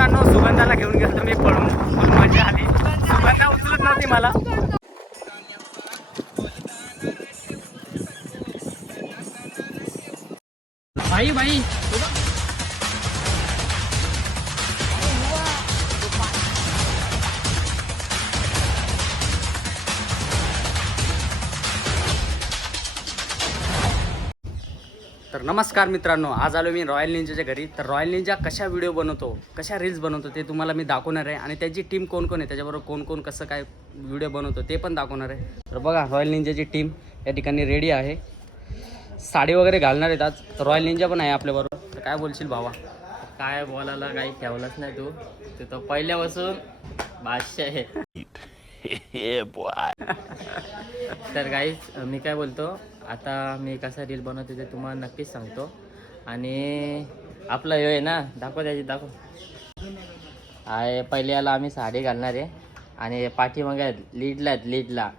मित्रांनो सुगंधाला घेऊन गेलो मी पळून, फुल मजा आली. सुगंधा उचलत नव्हती मला. भाई भाई तर नमस्कार मित्रांनो, आज आलो मी रॉयल निंजाच्या घरी. तर रॉयल निंजा कशा व्हिडिओ बनवतो, कशा रील्स बनवतो ते तुम्हाला मी दाखवणार आहे. आणि त्याची टीम कोण कोण आहे, त्याच्याबरोबर कोण कोण कसं काय व्हिडिओ बनवतो ते पण दाखवणार आहे. तर बघा, रॉयल निंजाची टीम या ठिकाणी रेडी आहे. साडी वगैरे घालणार आहेत आज. तर रॉयल निंजा पण आहे आपल्याबरोबर. तर काय बोलशील भावा? काय बोलायला काही ठेवलंच नाही तू. ते तर पहिल्यापासून बादशाह आहे. तर गाईज मी काय बोलतो, आता मी कसा रील बनवतो ते तुम्हाला नक्कीच सांगतो. आणि आपला हे आहे ना, दाखव त्याची दाखव आहे. पहिले याला आम्ही साडी घालणार आहे आणि पाठीमागे आहेत लीडला.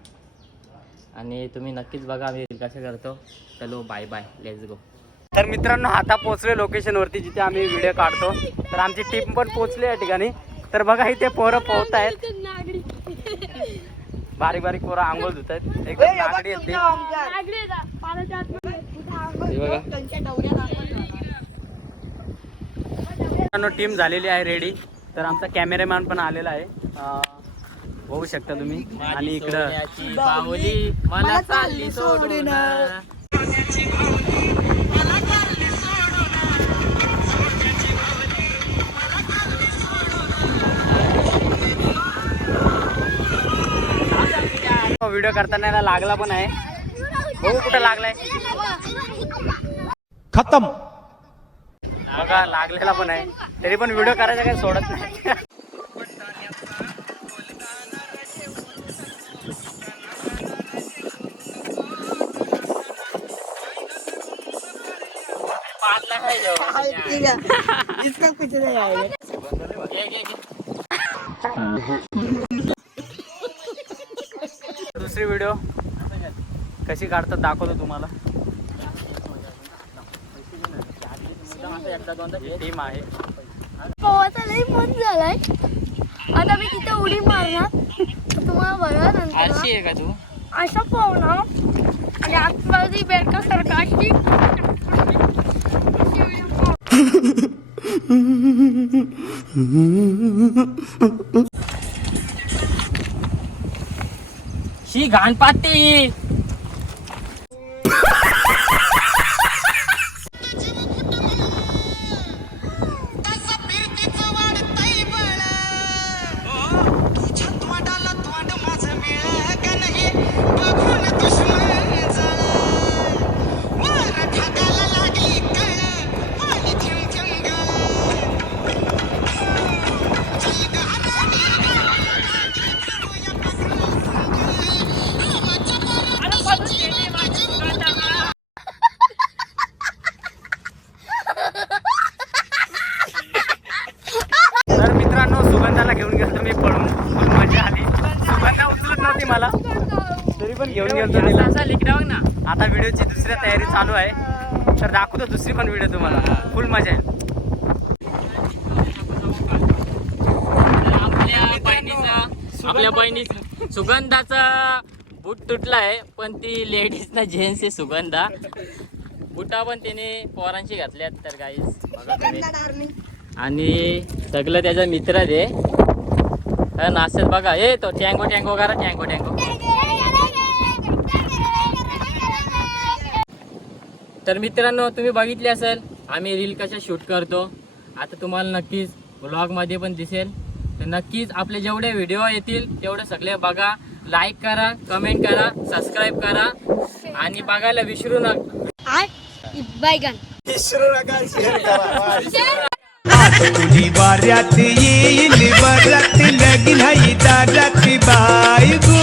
आणि तुम्ही नक्कीच बघा आम्ही रील कसं करतो. चलो बाय बाय, लेट्स गो. तर मित्रांनो आता पोहोचले लोकेशनवरती जिथे आम्ही व्हिडिओ काढतो. तर आमची टीम पण पोहोचली या ठिकाणी. तर बघा इथे पोरं पोहत आहेत, बारीक बारीक पोरं आंघोळ धुत आहेत. एकदम नागडी येते बघा. टीम झालेली आहे रेडी. तर आमचा कॅमेरामॅन पण आलेला आहे, बघू शकता तुम्ही. आणि इकडं बाहुली मला चालली सोडून. व्हिडिओ करताना याला लागला पण आहे. बघू कुठं लागलाय. खतम. बघा लागलेला पण आहे, तरी पण व्हिडिओ करायचा काही सोडत नाही. दुसरी व्हिडिओ कशी काढतात दाखवतो तुम्हाला. टीम आहे. पोहायचा लई मन झालाय. आता मी तिथे उडी मारणार, तुम्हाला बघा नंतर. आळशी आहे का तू? अशा पोहणार आणि आतमध्ये बेडका सारखा अशी शी घाणपाटी. तर मित्रांनो सुगंधाला घेऊन गेलो मी पळून, फुल मजा आली. सुगंधा उचलत नव्हती मला, तरी पण घेऊन गेलो तिला. ना. आता व्हिडिओची दुसरी तयारी चालू आहे. तर दाखवतो दुसरी पण व्हिडिओ तुम्हाला. फुल मजा आहे. आपल्या बहिणीचा सुगंधाचा बूट तुटला आहे, पण ती लेडीज ना जेंट्स आहे सुगंधा. बुटा पण त्याने पोरांशी घातल्यात. तर गाईस बघा तुम्ही. आणि सगळं त्याचा मित्र आहे. नाचत बघा. हे तो टँगो करा, टँगो. तर मित्रांनो तुम्ही बघितले असेल आम्ही रील कशा शूट करतो. आता तुम्हाला नक्कीच व्लॉगमध्ये पण दिसेल. तर नक्कीच आपले जेवढे व्हिडिओ येतील तेवढे सगळे बघा, लाईक करा, कमेंट करा, सबस्क्राईब करा आणि बघायला विसरू नका. तुझी वाऱ्यात येईल वरात लगीन हाई दारात बायगो.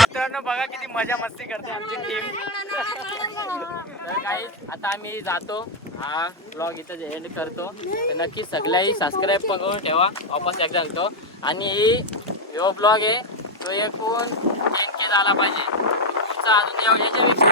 मित्रांनो बघा किती मजा मस्ती करते आमची टीम. तर काही आता आम्ही जातो. हा ब्लॉग इथं एंड करतो. तर नक्की सगळ्याही सबस्क्राईब करून ठेवा. वापस एकदा सांगतो. आणि यो ब्लॉग आहे तो एकूण 10K झाला पाहिजे. पुढचा अजून याच्यापेक्षा